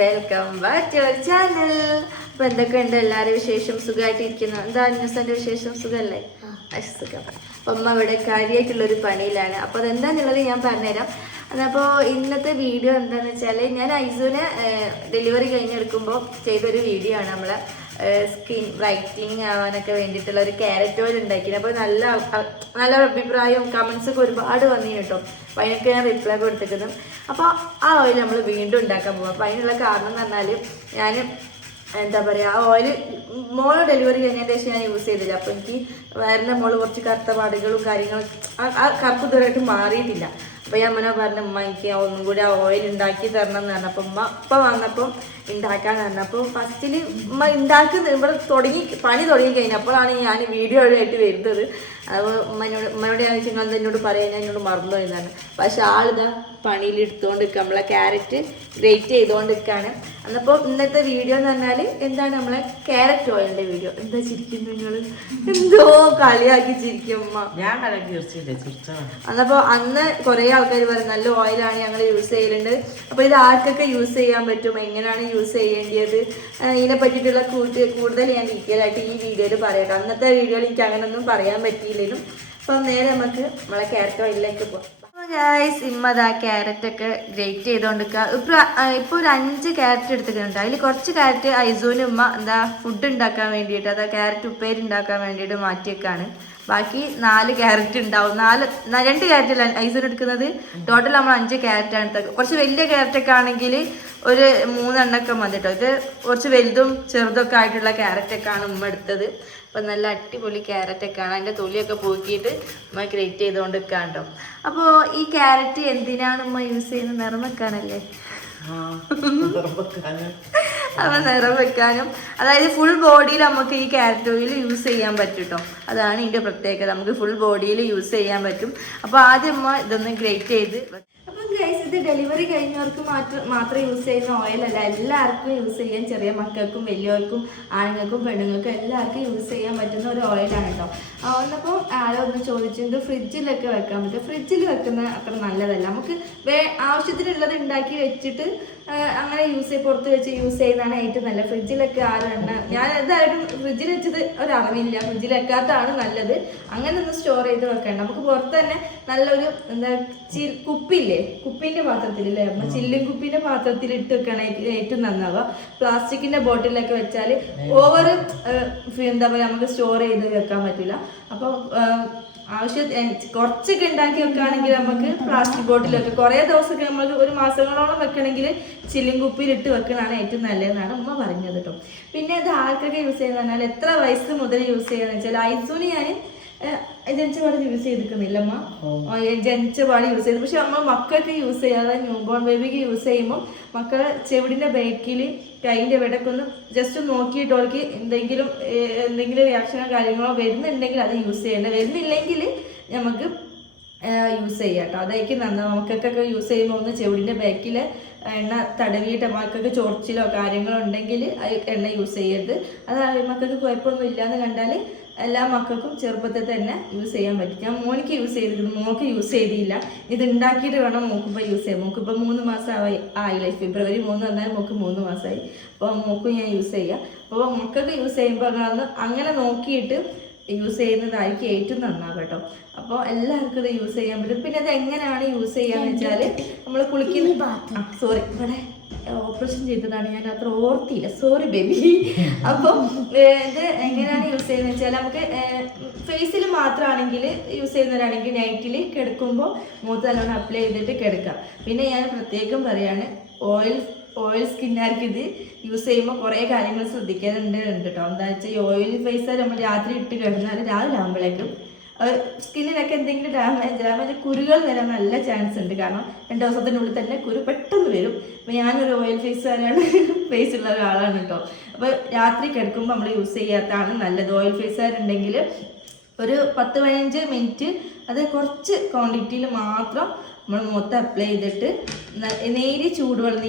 Welcome back to our channel. അപ്പോൾ എന്തൊക്കെയുണ്ട് എല്ലാവരും വിശേഷം? സുഖമായിട്ടിരിക്കുന്നു. എന്താ ന്യൂസിൻ്റെ വിശേഷം? സുഖമല്ലേ? സുഖം. അപ്പം അമ്മ ഇവിടെ കാര്യമായിട്ടുള്ളൊരു പണിയിലാണ്. അപ്പോൾ അതെന്താണെന്നുള്ളത് ഞാൻ പറഞ്ഞുതരാം. അപ്പോൾ ഇന്നത്തെ വീഡിയോ എന്താണെന്ന് വെച്ചാൽ ഞാൻ ഐസുവിനെ ഡെലിവറി കഴിഞ്ഞെടുക്കുമ്പോൾ ചെയ്തൊരു വീഡിയോ ആണ്. നമ്മളെ സ്കിൻ ബ്രൈറ്റനിങ് ആവാനൊക്കെ വേണ്ടിയിട്ടുള്ള ഒരു ക്യാരറ്റ് ഓയിൽ ഉണ്ടാക്കിയത്. അപ്പോൾ നല്ല അഭിപ്രായവും കമൻസൊക്കെ ഒരുപാട് വന്നു കേട്ടോ. അപ്പോൾ അതിനൊക്കെ ഞാൻ റിപ്ലൈ കൊടുത്തിരിക്കുന്നു. അപ്പോൾ ആ ഓയിൽ നമ്മൾ വീണ്ടും ഉണ്ടാക്കാൻ പോകും. അപ്പോൾ അതിനുള്ള കാരണം എന്ന് പറഞ്ഞാൽ ഞാൻ എന്താ പറയുക, ആ ഓയിൽ മോള് ഡെലിവറി കഴിഞ്ഞതിന് ശേഷം ഞാൻ യൂസ് ചെയ്തില്ല. അപ്പോൾ എനിക്ക് വയറിൻ്റെ മോള് കുറച്ച് കറുത്ത പാടുകളും കാര്യങ്ങളും ആ കറുപ്പ് ഇതുവരെയായിട്ട് മാറിയിട്ടില്ല. അപ്പോൾ ഞാൻ അമ്മനെ പറഞ്ഞു, ഉമ്മ എനിക്ക് ഒന്നും കൂടി ആ ഓയിൽ ഉണ്ടാക്കി തരണം എന്ന് പറഞ്ഞു. അപ്പം ഉമ്മ വന്നപ്പം ഉണ്ടാക്കാന്ന് പറഞ്ഞു. അപ്പോൾ ഫസ്റ്റിൽ ഉമ്മ ഇവിടെ പണി തുടങ്ങി കഴിഞ്ഞപ്പോഴാണ് ഞാൻ വീഡിയോ ആയിട്ട് വരുന്നത്. അപ്പോൾ ഉമ്മയോട് ഞാൻ ചോദിച്ചാൽ എന്നോട് പറയാൻ ഞാൻ എന്നോട് മറന്നു എന്നാണ്. പക്ഷെ ആളിതാ പണിയിൽ എടുത്തുകൊണ്ട് നിൽക്കുക, നമ്മളെ ക്യാരറ്റ് ഗ്രേറ്റ് ചെയ്തുകൊണ്ട് നിൽക്കുകയാണ്. എന്നപ്പോൾ ഇന്നത്തെ വീഡിയോ എന്ന് പറഞ്ഞാൽ എന്താണ്, നമ്മളെ ക്യാരറ്റ് ഓയിലിൻ്റെ വീഡിയോ. എന്താ ചിരിക്കുന്നു നിങ്ങൾ? എന്തോ കളിയാക്കി ചിരിക്കും ഉമ്മ. എന്നപ്പോൾ അന്ന് കുറേ ആൾക്കാർ പറയും നല്ല ഓയിലാണ് ഞങ്ങൾ യൂസ് ചെയ്യലുണ്ട്. അപ്പോൾ ഇത് ആർക്കൊക്കെ യൂസ് ചെയ്യാൻ പറ്റും, എങ്ങനെയാണ് യൂസ് ചെയ്യേണ്ടത്, ഇതിനെ പറ്റിയിട്ടുള്ള കൂടുതൽ ഞാൻ ഡീറ്റെയിൽ ആയിട്ട് ഈ വീഡിയോയിൽ പറയട്ടെ. അന്നത്തെ വീഡിയോയിൽ എനിക്ക് അങ്ങനെയൊന്നും പറയാൻ പറ്റിയില്ലെങ്കിലും. അപ്പം നേരെ നമുക്ക് നമ്മളെ ക്യാരറ്റ് ഓയിലിലേക്ക് പോകാം. ഗൈസ്, ഇമ്മതാ ക്യാരറ്റൊക്കെ ഗ്രേറ്റ് ചെയ്തുകൊണ്ടിരിക്കുക. ഇപ്പോൾ ഒരു 5 ക്യാരറ്റ് എടുത്തിട്ടുണ്ട്. അതിൽ കുറച്ച് ക്യാരറ്റ് ഐസൂന് ഉമ്മ എന്താ ഫുഡ് ഉണ്ടാക്കാൻ വേണ്ടിയിട്ട്, അതാ ക്യാരറ്റ് ഉപ്പേരി ഉണ്ടാക്കാൻ വേണ്ടിയിട്ട് മാറ്റിയേക്കാണ്. ബാക്കി 4 ക്യാരറ്റ് ഉണ്ടാവും. 2 ക്യാരറ്റല്ല ഐസൂന് എടുക്കുന്നത്. ടോട്ടൽ നമ്മൾ 5 ക്യാരറ്റാണ് എടുത്തത്. കുറച്ച് വലിയ ക്യാരറ്റൊക്കെ ആണെങ്കിൽ ഒരു 3 എണ്ണമൊക്കെ മതി കേട്ടോ. ഇത് കുറച്ച് വലുതും ചെറുതൊക്കെ ആയിട്ടുള്ള ക്യാരറ്റൊക്കെയാണ് ഉമ്മ എടുത്തത്. അപ്പം നല്ല അടിപൊളി ക്യാരറ്റൊക്കെയാണ്. അതിൻ്റെ തൊലിയൊക്കെ പോക്കിയിട്ട് ഉമ്മ ഗ്രേറ്റ് ചെയ്തുകൊണ്ട് നിൽക്കാം കേട്ടോ. അപ്പോൾ ഈ ക്യാരറ്റ് എന്തിനാണ് ഉമ്മ യൂസ് ചെയ്യുന്നത്? നിറം വെക്കാനല്ലേ? അപ്പം നിറം വെക്കാനും, അതായത് ഫുൾ ബോഡിയിൽ നമുക്ക് ഈ ക്യാരറ്റ് ഓയിൽ യൂസ് ചെയ്യാൻ പറ്റും കേട്ടോ. അതാണ് ഇതിൻ്റെ പ്രത്യേകത, നമുക്ക് ഫുൾ ബോഡിയിൽ യൂസ് ചെയ്യാൻ പറ്റും. അപ്പോൾ ആദ്യം ഉമ്മ ഇതൊന്ന് ഗ്രേറ്റ് ചെയ്ത്. ഗൈസ്, ഇത് ഡെലിവറി കഴിഞ്ഞവർക്ക് മാത്രം യൂസ് ചെയ്യുന്ന ഓയിലല്ല, എല്ലാവർക്കും യൂസ് ചെയ്യാൻ, ചെറിയ മക്കൾക്കും വലിയവർക്കും ആണുങ്ങൾക്കും പെണ്ണുങ്ങൾക്കും എല്ലാവർക്കും യൂസ് ചെയ്യാൻ പറ്റുന്ന ഒരു ഓയിലാണ് കേട്ടോ. വന്നപ്പോൾ ആരോ ഒന്ന് ചോദിച്ചിട്ട് ഫ്രിഡ്ജിലൊക്കെ വെക്കാൻ പറ്റും. ഫ്രിഡ്ജിൽ വെക്കുന്ന അത്ര നല്ലതല്ല. നമുക്ക് ആവശ്യത്തിനുള്ളത് ഉണ്ടാക്കി വെച്ചിട്ട് അങ്ങനെ പുറത്ത് വെച്ച് യൂസ് ചെയ്യുന്നതാണ് ഏറ്റവും നല്ലത്. ഫ്രിഡ്ജിലൊക്കെ ഞാൻ എന്തായാലും ഫ്രിഡ്ജിൽ വെച്ചത് ഒരറിവില്ല. ഫ്രിഡ്ജിൽ വെക്കാത്തതാണ് നല്ലത്. അങ്ങനെ ഒന്ന് സ്റ്റോർ ചെയ്ത് വെക്കണം. നമുക്ക് പുറത്ത് തന്നെ നല്ലൊരു എന്താ കുപ്പിയില്ലേ, കുപ്പീൻ്റെ പാത്രത്തിലല്ലേ, നമ്മൾ ചില്ലും കുപ്പീൻ്റെ പാത്രത്തിൽ ഇട്ട് വെക്കണം ഏറ്റവും നന്നാവുക. പ്ലാസ്റ്റിക്കിൻ്റെ ബോട്ടിലൊക്കെ വെച്ചാൽ ഓവർ എന്താ പറയുക, നമുക്ക് സ്റ്റോർ ചെയ്ത് വെക്കാൻ പറ്റില്ല. അപ്പോൾ കുറച്ചൊക്കെ ഉണ്ടാക്കി വെക്കുകയാണെങ്കിൽ നമുക്ക് പ്ലാസ്റ്റിക് ബോട്ടിലൊക്കെ കുറേ ദിവസമൊക്കെ നമ്മൾ ഒരു മാസങ്ങളോളം വെക്കണമെങ്കിൽ ചില്ലിൻ കുപ്പിയിൽ ഇട്ട് വെക്കുന്നതാണ് ഏറ്റവും നല്ലതെന്നാണ് ഉമ്മ പറഞ്ഞത് കേട്ടോ. പിന്നെ ഇത് ആർക്കൊക്കെ യൂസ് ചെയ്യുന്നത് പറഞ്ഞാൽ എത്ര വയസ്സ് മുതൽ യൂസ് ചെയ്യുന്നത് വെച്ചാൽ ഐസൂന് ഞാൻ ജനിച്ചപാട് യൂസ് ചെയ്തിരിക്കുന്നില്ല അമ്മ, ജനിച്ചപാട് യൂസ് ചെയ്തു. പക്ഷെ നമ്മൾ മക്കൾക്ക് യൂസ് ചെയ്യാതെ ന്യൂ ബോൺ ബേബിക്ക് യൂസ് ചെയ്യുമ്പോൾ മക്കളെ ചെവിടിൻ്റെ ബേക്കിൽ കൈൻ്റെ ഇവിടെയൊക്കെ ഒന്ന് ജസ്റ്റ് നോക്കിയിട്ട് അവർക്ക് എന്തെങ്കിലും റിയാക്ഷനോ കാര്യങ്ങളോ വരുന്നുണ്ടെങ്കിൽ അത് യൂസ് ചെയ്യേണ്ട. വരുന്നില്ലെങ്കിൽ നമുക്ക് യൂസ് ചെയ്യാം കേട്ടോ. അതായിരിക്കും നന്നാവും. മക്കൾക്കൊക്കെ യൂസ് ചെയ്യുമ്പോൾ ഒന്ന് ചെവിടിൻ്റെ ബാക്കിൽ എണ്ണ തടവിയിട്ട് മക്കൾക്ക് ചോർച്ചിലോ കാര്യങ്ങളോ ഉണ്ടെങ്കിൽ എണ്ണ യൂസ് ചെയ്യരുത്. അത് മക്കൾക്ക് കുഴപ്പമൊന്നും ഇല്ലയെന്ന് കണ്ടാൽ എല്ലാ മക്കൾക്കും ചെറുപ്പത്തിൽ തന്നെ യൂസ് ചെയ്യാൻ പറ്റും. ഞാൻ മോനിക്ക് യൂസ് ചെയ്തിരുന്നു, മോൾക്ക് യൂസ് ചെയ്തില്ല. ഇത് ഉണ്ടാക്കിയിട്ട് വേണം മോക്കിപ്പോൾ യൂസ് ചെയ്യാം. മോക്കിപ്പോൾ 3 മാസം ആയില്ല. ഫെബ്രുവരി 3 വന്നാൽ മോക്ക് 3 മാസമായി. അപ്പോൾ മോക്കും ഞാൻ യൂസ് ചെയ്യാം. അപ്പോൾ മക്കൾക്ക് യൂസ് ചെയ്യുമ്പോൾ അങ്ങനെ നോക്കിയിട്ട് യൂസ് ചെയ്യുന്നതായിരിക്കും ഏറ്റവും നന്നാവുക കേട്ടോ. അപ്പോൾ എല്ലാവർക്കും ഇത് യൂസ് ചെയ്യാൻ പറ്റും. പിന്നെ അത് എങ്ങനെയാണ് യൂസ് ചെയ്യാന്ന് വെച്ചാൽ നമ്മൾ കുളിക്കുന്ന സോറി ഇവിടെ ഓപ്പറേഷൻ ചെയ്തതാണ്, ഞാൻ അത്ര ഓർത്തിയില്ല, സോറി ബേബി. അപ്പോൾ ഇത് എങ്ങനെയാണ് യൂസ് ചെയ്യുന്നത് വെച്ചാൽ നമുക്ക് ഫേസിൽ മാത്രമാണെങ്കിൽ യൂസ് ചെയ്യുന്നവരാണെങ്കിൽ നൈറ്റിൽ കിടക്കുമ്പോൾ മുഖത്ത് നല്ലോണം അപ്ലൈ ചെയ്തിട്ട് കിടക്കാം. പിന്നെ ഞാൻ പ്രത്യേകം പറയാണ്, ഓയിൽ സ്കിന്നുകാർക്ക് ഇത് യൂസ് ചെയ്യുമ്പോൾ കുറേ കാര്യങ്ങൾ ശ്രദ്ധിക്കാനുണ്ട് കേട്ടോ. എന്താ വെച്ചാൽ ഈ ഓയിൽ ഫേസ് നമ്മൾ രാത്രി ഇട്ട് കിടന്നാൽ രാവിലെ ആകുമ്പോഴേക്കും സ്കിന്നിനൊക്കെ എന്തെങ്കിലും ഡാമേജ് കുരുകൾ വരാൻ നല്ല ചാൻസ് ഉണ്ട്. കാരണം 2 ദിവസത്തിനുള്ളിൽ തന്നെ കുരു പെട്ടെന്ന് വരും. അപ്പോൾ ഞാനൊരു ഓയിൽ ഫേസുള്ള ഒരാളാണ് കേട്ടോ. അപ്പോൾ രാത്രി കിടക്കുമ്പോൾ നമ്മൾ യൂസ് ചെയ്യാത്തതാണ് നല്ലത്. ഓയിൽ ഫേസുകാരുണ്ടെങ്കിൽ ഒരു 10-15 മിനിറ്റ് അത് കുറച്ച് ക്വാണ്ടിറ്റിയിൽ മാത്രം നമ്മൾ മുഖത്ത് അപ്ലൈ ചെയ്തിട്ട് നേരിയ ചൂടുവെള്ളം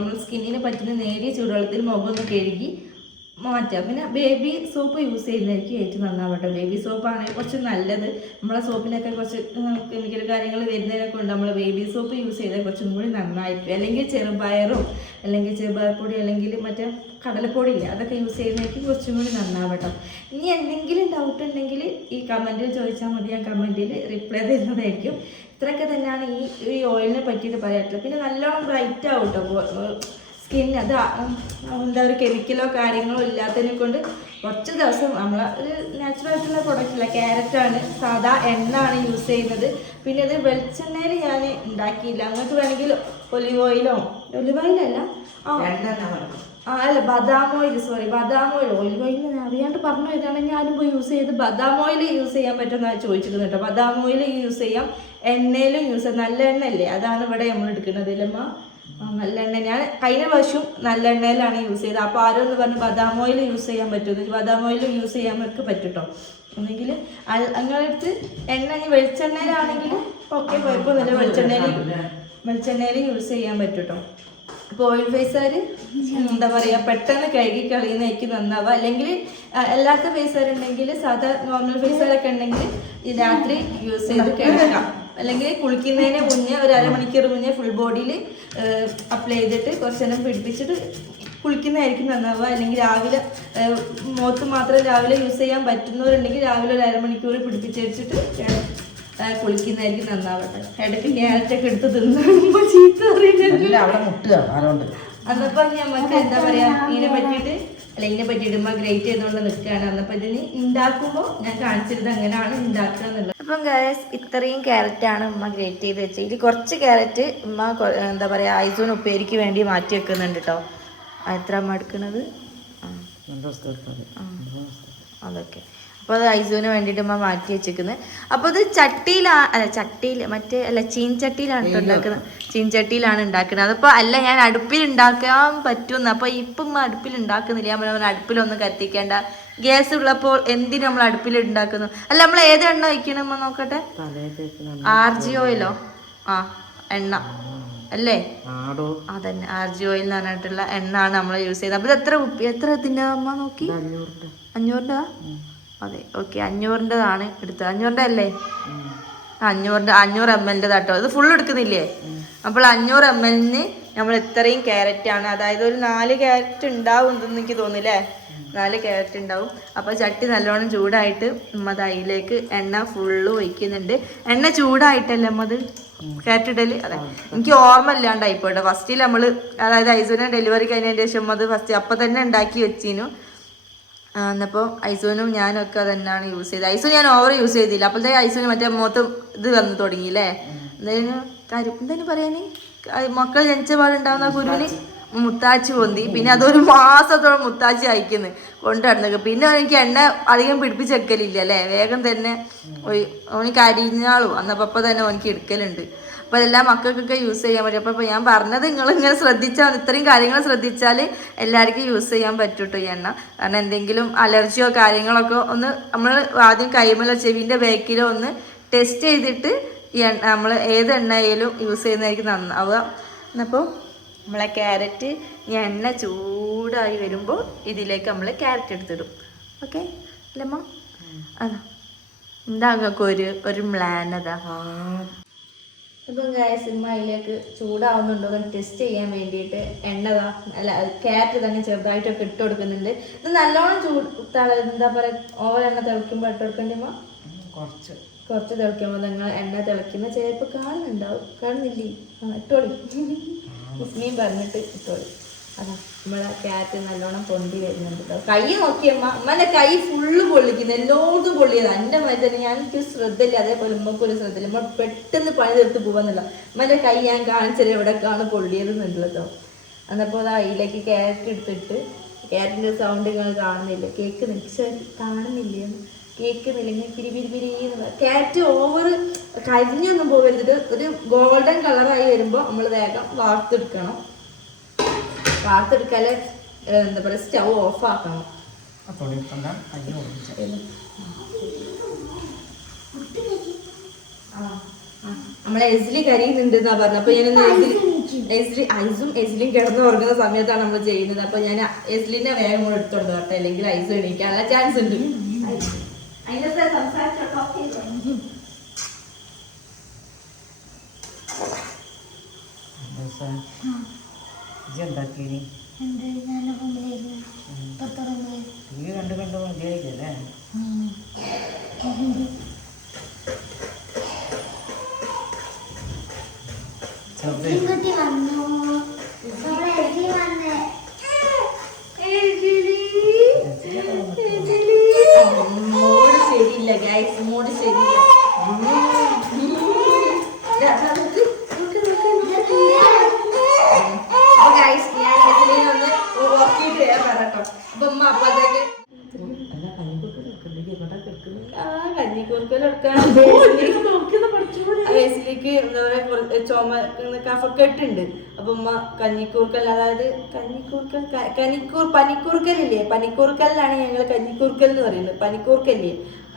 നമ്മൾ സ്കിന്നിന് പറ്റുന്ന നേരിയ ചൂടുവെള്ളത്തിൽ മുഖം ഒന്ന് കഴുകി മാറ്റാം. പിന്നെ ബേബി സോപ്പ് യൂസ് ചെയ്യുന്നതായിരിക്കും ഏറ്റവും നന്നാവട്ടെ. ബേബി സോപ്പാണെങ്കിൽ കുറച്ച് നല്ലത്. നമ്മളെ സോപ്പിനൊക്കെ കുറച്ച് കെമിക്കൽ കാര്യങ്ങൾ വരുന്നതിനൊക്കെ ഉണ്ട്. നമ്മൾ ബേബി സോപ്പ് യൂസ് ചെയ്താൽ കുറച്ചും കൂടി നന്നായിരിക്കും. അല്ലെങ്കിൽ ചെറുപയറും അല്ലെങ്കിൽ ചെറുപയർപ്പൊടി അല്ലെങ്കിൽ മറ്റേ കടലപ്പൊടി ഇല്ല, അതൊക്കെ യൂസ് ചെയ്യുന്നതായിരിക്കും കുറച്ചും കൂടി നന്നാവട്ടോ. ഇനി എന്തെങ്കിലും ഡൗട്ട് ഉണ്ടെങ്കിൽ ഈ കമൻറ്റിൽ ചോദിച്ചാൽ മതി, ഞാൻ കമൻറ്റിൽ റിപ്ലൈ തരുന്നതായിരിക്കും. ഇത്രയൊക്കെ തന്നെയാണ് ഈ ഓയിലിനെ പറ്റിയിട്ട് പറയാറുള്ളത്. പിന്നെ നല്ലോണം ബ്രൈറ്റ് ആവും കേട്ടോ സ്കിൻ. അത് എന്താ ഒരു കെമിക്കലോ കാര്യങ്ങളോ ഇല്ലാത്തതിനെ കൊണ്ട് കുറച്ച് ദിവസം നമ്മൾ ഒരു നാച്ചുറൽ ആയിട്ടുള്ള പ്രൊഡക്റ്റ് അല്ല, ക്യാരറ്റാണ്, സാധാ എണ്ണ ആണ് യൂസ് ചെയ്യുന്നത്. പിന്നെ ഇത് വെളിച്ചെണ്ണയിൽ ഞാൻ ഉണ്ടാക്കിയില്ല. അങ്ങോട്ട് വേണമെങ്കിൽ ഒലിവ് ഓയിലോ, ഒലിവ് ഓയിലല്ല അല്ല ബദാം ഓയിൽ, സോറി ബദാം ഓയിൽ. ഒലിവ് ഓയിൽ അറിയാണ്ട് പറഞ്ഞു വരുകയാണെങ്കിൽ ഞാനും പോയി യൂസ് ചെയ്ത് ബദാം ഓയിൽ യൂസ് ചെയ്യാൻ പറ്റുമെന്നാണ് ചോദിച്ചിരുന്നു കേട്ടോ. ബദാം ഓയിൽ യൂസ് ചെയ്യാം, എണ്ണയിലും യൂസ് ചെയ്യാം. നല്ല എണ്ണ അല്ലേ, അതാണ് ഇവിടെ നമ്മൾ എടുക്കുന്നത് ഇല്ലമ്മ. നല്ലെണ്ണ ഞാൻ കഴിഞ്ഞ വർഷം നല്ലെണ്ണയിലാണ് യൂസ് ചെയ്തത്. അപ്പോൾ ആരോ ഒന്ന് പറഞ്ഞ് ബദാം ഓയിൽ യൂസ് ചെയ്യാൻ പറ്റും. ബദാം ഓയിൽ യൂസ് ചെയ്യാൻ ഒക്കെ പറ്റും കേട്ടോ. ഒന്നെങ്കിൽ നിങ്ങളടുത്ത് എണ്ണ വെളിച്ചെണ്ണയിലാണെങ്കിൽ ഓക്കെ, കുഴപ്പമൊന്നുമില്ല, വെളിച്ചെണ്ണയിൽ യൂസ് ചെയ്യാൻ പറ്റും കേട്ടോ. അപ്പോൾ ഓയിൽ ഫേസുകാർ എന്താ പറയുക പെട്ടെന്ന് കഴുകി കളയുന്നതായിരിക്കും നന്നാവുക. അല്ലെങ്കിൽ അല്ലാത്ത ഫേസുകാരുണ്ടെങ്കിൽ സാധാ നോർമൽ ഫേസുകാരൊക്കെ ഉണ്ടെങ്കിൽ ഈ രാത്രി യൂസ് ചെയ്ത് കിടക്കാം. അല്ലെങ്കിൽ കുളിക്കുന്നതിന് മുന്നേ ഒരു അരമണിക്കൂർ മുന്നേ ഫുൾ ബോഡിയിൽ അപ്ലൈ ചെയ്തിട്ട് കുറച്ച് നേരം പിടിപ്പിച്ചിട്ട് കുളിക്കുന്നതായിരിക്കും നന്നാവുക. അല്ലെങ്കിൽ രാവിലെ മുഖത്ത് മാത്രം രാവിലെ യൂസ് ചെയ്യാൻ പറ്റുന്നവരുണ്ടെങ്കിൽ രാവിലെ ഒരു അരമണിക്കൂർ പിടിപ്പിച്ച് വെച്ചിട്ട് കുളിക്കുന്നതായിരിക്കും നന്നാവട്ടെ. ഇടയ്ക്ക് ക്യാരറ്റൊക്കെ എടുത്ത് തിന്നുമ്പോൾ ചീത്ത അന്നപ്പോ നമുക്ക് എന്താ പറയാ ഇതിനെ പറ്റിയിട്ട് ഉമ്മ ഗ്രേറ്റ് ചെയ്തുകൊണ്ട് നിൽക്കുകയാണ്. അന്നപ്പോ ഇതിന് ഉണ്ടാക്കുമ്പോൾ ഞാൻ കാണിച്ചിരുന്നത് അങ്ങനെയാണ് ഉണ്ടാക്കുക എന്നുള്ളത്. അപ്പം ഗൈസ് ഇത്രയും ക്യാരറ്റാണ് ഉമ്മ ഗ്രേറ്റ് ചെയ്ത് വെച്ചത്. ഇതിൽ കുറച്ച് ക്യാരറ്റ് ഉമ്മ എന്താ പറയാ ഐസൂന് ഉപ്പേരിക്ക് വേണ്ടി മാറ്റി വെക്കുന്നുണ്ട് കേട്ടോ. എത്ര അമ്മ എടുക്കുന്നത്? അതൊക്കെ അപ്പോൾ അത് ഐസൂന് വേണ്ടിയിട്ട് ഉമ്മ മാറ്റി വെച്ചിരിക്കുന്നത്. അപ്പോൾ ഇത് ചട്ടിയിൽ ചീൻചട്ടിയിലാണ് ഉണ്ടാക്കുന്നത്. ചീൻചട്ടിയിലാണ് ഉണ്ടാക്കുന്നത്. അതിപ്പോൾ അല്ല ഞാൻ അടുപ്പിൽ ഉണ്ടാക്കാൻ പറ്റുമെന്ന്. അപ്പോൾ ഇപ്പം ഉമ്മ അടുപ്പിൽ ഉണ്ടാക്കുന്നില്ല. നമ്മൾ അടുപ്പിലൊന്നും കത്തിക്കേണ്ട, ഗ്യാസ് ഉള്ളപ്പോൾ എന്തിനും നമ്മൾ അടുപ്പിൽ ഉണ്ടാക്കുന്നു. അല്ല നമ്മൾ ഏത് എണ്ണ വയ്ക്കണം ഉമ്മ നോക്കട്ടെ. RG ഓയിലോ? എണ്ണ അല്ലേ? അതന്നെ RG ഓയിൽ എന്ന് പറഞ്ഞിട്ടുള്ള എണ്ണ ആണ് നമ്മൾ യൂസ് ചെയ്തത്. അപ്പോൾ ഇത് എത്ര ഇതിൻ്റെ അമ്മ നോക്കി? 500 അതെ, ഓക്കെ 500-താണ് എടുത്തത്. 500 അല്ലേ? 500 ml കേട്ടോ. ഇത് ഫുൾ എടുക്കുന്നില്ലേ? അപ്പോൾ 500 ml നമ്മൾ ഇത്രയും ക്യാരറ്റാണ്, അതായത് ഒരു 4 ക്യാരറ്റ് ഉണ്ടാവും എന്ന് എനിക്ക് തോന്നില്ലേ, 4 ക്യാരറ്റ് ഉണ്ടാവും. അപ്പോൾ ചട്ടി നല്ലോണം ചൂടായിട്ട് നമ്മൾ അതിലേക്ക് എണ്ണ ഫുള്ള് ഒഴിക്കുന്നുണ്ട്. എണ്ണ ചൂടായിട്ടല്ലേ നമ്മത് ക്യാരറ്റ് ഇടല്? അതെ, എനിക്ക് ഓർമ്മ ഇല്ലാണ്ടായിപ്പോട്ടെ. ഫസ്റ്റിൽ നമ്മൾ അതായത് ഐസൂനെ ഡെലിവറി കഴിഞ്ഞതിന് ശേഷം അത് ഫസ്റ്റ് അപ്പം തന്നെ ഉണ്ടാക്കി വെച്ചിരുന്നു. എന്നപ്പോൾ ഐസൂനും ഞാനും ഒക്കെ അതന്നെയാണ് യൂസ് ചെയ്തത്. ഐസു ഞാൻ ഓവർ യൂസ് ചെയ്തില്ല. അപ്പോഴത്തെ ഐസൂന് മറ്റേ മുഖത്ത് ഇത് വന്ന് തുടങ്ങിയില്ലേ, എന്തായാലും പറയാന് മക്കൾ ജനിച്ച പാടുണ്ടാവുന്ന കുരുവിന് മുത്താച്ചി പൊന്തി. പിന്നെ അതൊരു മാസത്തോളം മുത്താച്ചി അയക്കുന്നു കൊണ്ട് നടന്നത്. പിന്നെ എനിക്ക് എണ്ണ അധികം പിടിപ്പിച്ച് വെക്കലില്ല അല്ലേ, വേഗം തന്നെ ഓനിക്ക് അരിഞ്ഞാളും അന്നപ്പോൾ തന്നെ ഓനിക്ക് എടുക്കലുണ്ട്. അപ്പോൾ അതെല്ലാം മക്കൾക്കൊക്കെ യൂസ് ചെയ്യാൻ പറ്റും. അപ്പോൾ ഞാൻ പറഞ്ഞത് നിങ്ങളിങ്ങനെ ശ്രദ്ധിച്ചാൽ, ഇത്രയും കാര്യങ്ങൾ ശ്രദ്ധിച്ചാൽ എല്ലാവർക്കും യൂസ് ചെയ്യാൻ പറ്റും കേട്ടോ ഈ എണ്ണ. കാരണം എന്തെങ്കിലും അലർജിയോ കാര്യങ്ങളൊക്കെ ഒന്ന് നമ്മൾ ആദ്യം കൈമലോ ചെവിൻ്റെ ബാക്കിലോ ഒന്ന് ടെസ്റ്റ് ചെയ്തിട്ട് ഈ എണ്ണ നമ്മൾ ഏത് എണ്ണയിലും യൂസ് ചെയ്യുന്നതായിരിക്കും നന്നാവുക. എന്നപ്പോൾ നമ്മളെ ക്യാരറ്റ് ഈ എണ്ണ ചൂടായി വരുമ്പോൾ ഇതിലേക്ക് നമ്മൾ ക്യാരറ്റ് എടുത്തിടും. ഓക്കെ അല്ലമ്മ? അതാ എന്താ നിങ്ങൾക്ക് ഒരു പ്ലാൻ അതാ. ഇപ്പം സിനിമ അതിലേക്ക് ചൂടാവുന്നുണ്ടോ എന്ന് ടെസ്റ്റ് ചെയ്യാൻ വേണ്ടിയിട്ട് ക്യാരറ്റ് തന്നെ ചെറുതായിട്ടൊക്കെ ഇട്ട് കൊടുക്കുന്നുണ്ട്. ഇത് നല്ലോണം എന്താ പറയുക ഓവർ എണ്ണ തിളയ്ക്കുമ്പോൾ ഇട്ട് കൊടുക്കേണ്ടിമ്മ കുറച്ച് തിളയ്ക്കുമ്പോൾ നിങ്ങൾ എണ്ണ തിളയ്ക്കുന്ന ചിലപ്പോൾ കാണുന്നില്ലേ? ഇട്ടോളി, ഇസ്മീൻ പറഞ്ഞിട്ട് ഇട്ടോളി. അതാ നമ്മളെ ക്യാരറ്റ് നല്ലോണം പൊന്തി വരുന്നുണ്ട് കേട്ടോ. കൈ നോക്കിയമ്മ, അമ്മൻ്റെ കൈ ഫുള്ള് പൊള്ളിക്കുന്നു, എല്ലായിടത്തും പൊള്ളിയതാണ്. എൻ്റെ മതി തന്നെ എനിക്ക് ശ്രദ്ധയില്ല, അതേപോലെ ഉമ്മക്കൊരു ശ്രദ്ധയില്ല. നമ്മൾ പെട്ടെന്ന് പണി തീർത്ത് പോകാന്നില്ല. അമ്മൻ്റെ കൈ ഞാൻ കാണിച്ചത് എവിടെയൊക്കെയാണ് പൊള്ളിയതെന്നുണ്ടല്ലോ കേട്ടോ. എന്നപ്പോൾ അത് അതിലേക്ക് ക്യാരറ്റ് എടുത്തിട്ട്, ക്യാരറ്റിൻ്റെ സൗണ്ട് നിങ്ങൾ കാണുന്നില്ല, കാണുന്നില്ലേ? കേൾക്കുന്നില്ല, ഇങ്ങനെ പിരി ക്യാരറ്റ് ഓവർ കരിഞ്ഞൊന്നും പോകരുത്. ഒരു ഗോൾഡൻ കളറായി വരുമ്പോൾ നമ്മൾ വേഗം വാർത്തെടുക്കണം. വാർത്തെടുക്കാല് എന്താ പറയുക സ്റ്റൗ ഓഫ് ആക്കണം. നമ്മളെ എസിലി കരിയുന്നുണ്ട് എന്നാ പറഞ്ഞ. അപ്പൊ ഞാൻ ഐസും എസ്ലിയും കിടന്ന് ഉറങ്ങുന്ന സമയത്താണ് നമ്മൾ ചെയ്യുന്നത്. അപ്പൊ ഞാൻ എസ്ലിനെ വേഗം കൂടെ എടുത്തോണ്ട് വരട്ടെ, അല്ലെങ്കിൽ ഐസ് എണീക്കാനുള്ള ചാൻസ് ഉണ്ട്. അതിനകത്ത് സംസാരിച്ചോട്ടോ. മൂഡ് ശരിയില്ല ഗൈസ്, മൂഡ് ശരിയില്ല. കഞ്ഞിക്കൂർക്കലേക്ക് എന്താ പറയാ ചുമ കഫക്കെട്ടുണ്ട്. അപ്പൊ ഉമ്മ കഞ്ഞിക്കൂർക്കൽ, അതായത് പനിക്കൂർക്കലില്ലേ, പനിക്കൂർക്കലിലാണ് ഞങ്ങൾ കഞ്ഞിക്കൂർക്കൽ എന്ന് പറയുന്നത്. പനിക്കൂർക്കല്ലേ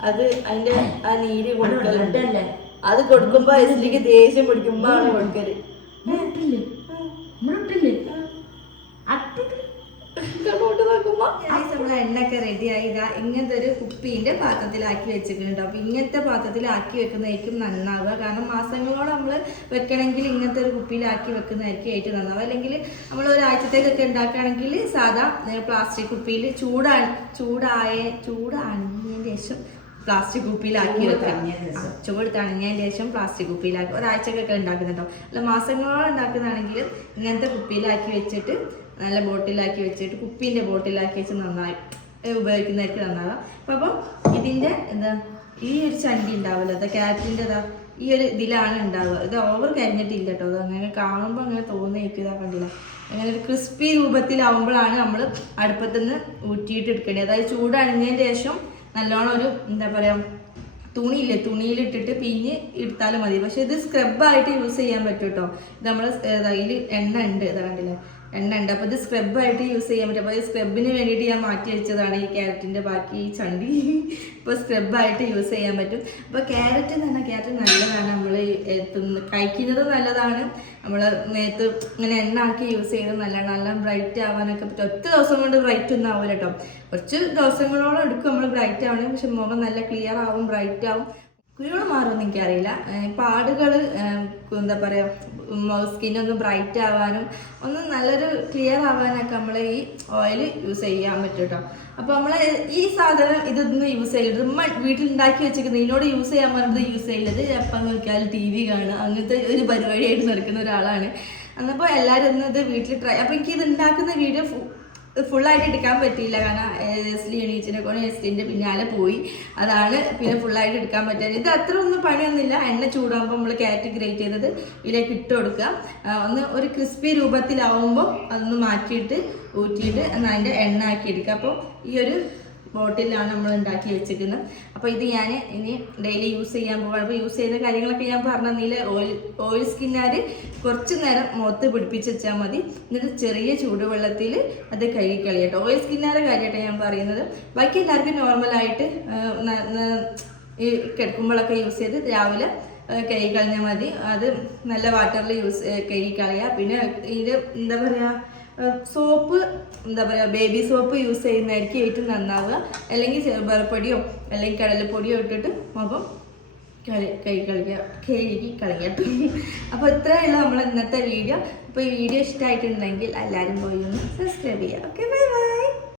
അത്, അതിന്റെ ആ നീര് കൊടുക്കലുണ്ട്. അത് കൊടുക്കുമ്പോ ഐസ്ലിക്ക് ദേഷ്യം പിടിക്കുമ്പോഴാണ് കൊടുക്കല്. നമ്മളെ എണ്ണൊക്കെ റെഡിയായി ഇതാ ഇങ്ങനത്തെ ഒരു കുപ്പീന്റെ പാത്രത്തിലാക്കി വെച്ചിട്ടുണ്ട്. അപ്പൊ ഇങ്ങനത്തെ പാത്രത്തിലാക്കി വെക്കുന്നതായിരിക്കും നന്നാവുക. കാരണം മാസങ്ങളോട് നമ്മൾ വെക്കണമെങ്കിൽ ഇങ്ങനത്തെ ഒരു കുപ്പിയിലാക്കി വെക്കുന്നതായിരിക്കും ഏറ്റവും നന്നാവുക. അല്ലെങ്കിൽ നമ്മൾ ഒരാഴ്ചത്തേക്കൊക്കെ ഉണ്ടാക്കുകയാണെങ്കിൽ സാധാ പ്ലാസ്റ്റിക് കുപ്പിയിൽ ചൂടാണിയതിന് ശേഷം പ്ലാസ്റ്റിക് കുപ്പിയിലാക്കി വെക്കാം. ചൂട് തണിഞ്ഞതിന് ശേഷം പ്ലാസ്റ്റിക് കുപ്പിയിലാക്കി ഒരാഴ്ചക്കൊക്കെ ഉണ്ടാക്കുന്നുണ്ടോ. അല്ല മാസങ്ങളോളം ഉണ്ടാക്കുന്നതാണെങ്കിൽ ഇങ്ങനത്തെ കുപ്പിയിലാക്കി വെച്ചിട്ട് നല്ല ബോട്ടിലാക്കി വെച്ചിട്ട് കുപ്പീൻ്റെ ബോട്ടിലാക്കി വെച്ച് നന്നായി ഉപയോഗിക്കുന്നതായിരിക്കും നന്നാവുക. അപ്പം ഇതിൻ്റെ എന്താ ഈ ഒരു ചണ്ടി ഉണ്ടാവില്ല, അത് ക്യാരറ്റിൻ്റെ ഈ ഒരു ഇതിലാണ് ഉണ്ടാവുക. ഇത് ഓവർ കരിഞ്ഞിട്ടില്ല കേട്ടോ. അത് അങ്ങനെ കാണുമ്പോൾ അങ്ങനെ തോന്നിയിരിക്കുക കണ്ടില്ല. അങ്ങനെ ഒരു ക്രിസ്പി രൂപത്തിലാവുമ്പോഴാണ് നമ്മൾ അടുപ്പത്തുനിന്ന് ഊറ്റിയിട്ട് എടുക്കേണ്ടത്. അതായത് ചൂടണിഞ്ഞതിന് ശേഷം നല്ലോണം ഒരു എന്താ പറയുക തുണിയിലിട്ടിട്ട് പിഞ്ഞ് എടുത്താലും മതി. പക്ഷെ ഇത് സ്ക്രബായിട്ട് യൂസ് ചെയ്യാൻ പറ്റും കേട്ടോ. ഇത് നമ്മൾ ഇതിൽ എണ്ണ ഉണ്ട്, ഇതാ കണ്ടില്ലേ, എണ്ണ ഉണ്ട്. അപ്പോൾ ഇത് സ്ക്രബായിട്ട് യൂസ് ചെയ്യാൻ പറ്റും. അപ്പോൾ ഈ സ്ക്രബിന് വേണ്ടിയിട്ട് ഞാൻ മാറ്റി വെച്ചതാണ് ഈ ക്യാരറ്റിൻ്റെ ബാക്കി ഈ ചണ്ടി. ഇപ്പോൾ സ്ക്രബായിട്ട് യൂസ് ചെയ്യാൻ പറ്റും. അപ്പോൾ ക്യാരറ്റ് എന്ന് പറഞ്ഞാൽ ക്യാരറ്റ് നല്ലതാണ്, നമ്മൾ കഴിക്കുന്നത് നല്ലതാണ്. നമ്മൾ നേരത്ത് ഇങ്ങനെ എണ്ണ ആക്കി യൂസ് ചെയ്യുന്നത് നല്ലതാണ്. നല്ല ബ്രൈറ്റ് ആവാനൊക്കെ പറ്റും. ഒറ്റ ദിവസം കൊണ്ട് ബ്രൈറ്റ് ഒന്നും ആവില്ല കേട്ടോ. കുറച്ച് ദിവസങ്ങളോളം എടുക്കും നമ്മൾ ബ്രൈറ്റ് ആവണം. പക്ഷെ മുഖം നല്ല ക്ലിയർ ആവും, ബ്രൈറ്റ് ആവും. കുരുകൾ മാറുമെന്ന് എനിക്കറിയില്ല. പാടുകൾ എന്താ പറയുക സ്കിന്നൊന്ന് ബ്രൈറ്റ് ആവാനും ഒന്ന് നല്ലൊരു ക്ലിയർ ആവാനൊക്കെ നമ്മൾ ഈ ഓയിൽ യൂസ് ചെയ്യാൻ പറ്റും കേട്ടോ. അപ്പോൾ നമ്മൾ ഈ സാധനം ഇതൊന്നും യൂസ് ചെയ്യരുത്. വീട്ടിൽ ഉണ്ടാക്കി വെച്ചിരിക്കുന്നത് ഇതിനോട് യൂസ് ചെയ്യാൻ പറഞ്ഞത് യൂസ് ചെയ്യരുത്. എപ്പം നോക്കിയാലും TV കാണുക അങ്ങനത്തെ ഒരു പരിപാടിയായിട്ട് നടക്കുന്ന ഒരാളാണ്. എന്നപ്പോൾ എല്ലാവരും ഒന്ന് ഇത് വീട്ടിൽ ട്രൈ. അപ്പോൾ എനിക്കിത് ഉണ്ടാക്കുന്ന വീഡിയോ ഫുള്ളായിട്ട് എടുക്കാൻ പറ്റിയില്ല. കാരണം എസ്ലി എണീച്ചിനെ കൊണ്ട് എസ്ലിൻ്റെ പിന്നാലെ പോയി. അതാണ് പിന്നെ ഫുള്ളായിട്ട് എടുക്കാൻ പറ്റിയത്. ഇത് അത്ര ഒന്നും പണിയൊന്നുമില്ല. എണ്ണ ചൂടാകുമ്പോൾ നമ്മൾ ക്യാരറ്റ് ഗ്രേറ്റ് ചെയ്തത് ഇതിലേക്ക് ഇട്ട് കൊടുക്കുക. ഒന്ന് ഒരു ക്രിസ്പി രൂപത്തിലാവുമ്പോൾ അതൊന്ന് മാറ്റിയിട്ട് ഊറ്റിയിട്ട് അതിൻ്റെ എണ്ണ ആക്കി എടുക്കുക. അപ്പോൾ ഈ ഒരു ബോട്ടിലാണ് നമ്മൾ ഉണ്ടാക്കി വെച്ചിരിക്കുന്നത്. അപ്പോൾ ഇത് ഞാൻ ഇനി ഡെയിലി യൂസ് ചെയ്യാൻ പോകാം. അപ്പോൾ യൂസ് ചെയ്യുന്ന കാര്യങ്ങളൊക്കെ ഞാൻ പറഞ്ഞതിൽ ഓയിൽ സ്കിന്നാർ കുറച്ച് നേരം മുഖത്ത് പിടിപ്പിച്ച് വെച്ചാൽ മതി. എന്നിട്ട് ചെറിയ ചൂടുവെള്ളത്തിൽ അത് കഴുകി കളയട്ടോ. ഓയിൽ സ്കിന്നാരുടെ കാര്യമായിട്ടാണ് ഞാൻ പറയുന്നത്. ബാക്കി എല്ലാവർക്കും നോർമലായിട്ട് ഈ കിടക്കുമ്പോഴൊക്കെ യൂസ് ചെയ്ത് രാവിലെ കഴുകി കളഞ്ഞാൽ മതി. അത് നല്ല വാട്ടറിൽ കഴുകി കളയുക. പിന്നെ ഇത് എന്താ പറയുക സോപ്പ് എന്താ പറയുക ബേബി സോപ്പ് യൂസ് ചെയ്യുന്നതായിരിക്കും ഏറ്റവും നന്നാവുക. അല്ലെങ്കിൽ ചെറുപറപ്പൊടിയോ അല്ലെങ്കിൽ കടലപ്പൊടിയോ ഇട്ടിട്ട് മുഖം കഴുകി കളയട്ടോ. അപ്പോൾ ഇത്രയുള്ള നമ്മൾ ഇന്നത്തെ വീഡിയോ. അപ്പോൾ ഈ വീഡിയോ ഇഷ്ടമായിട്ടുണ്ടെങ്കിൽ എല്ലാവരും പോയി ഒന്ന് സബ്സ്ക്രൈബ് ചെയ്യുക. Okay, bye bye.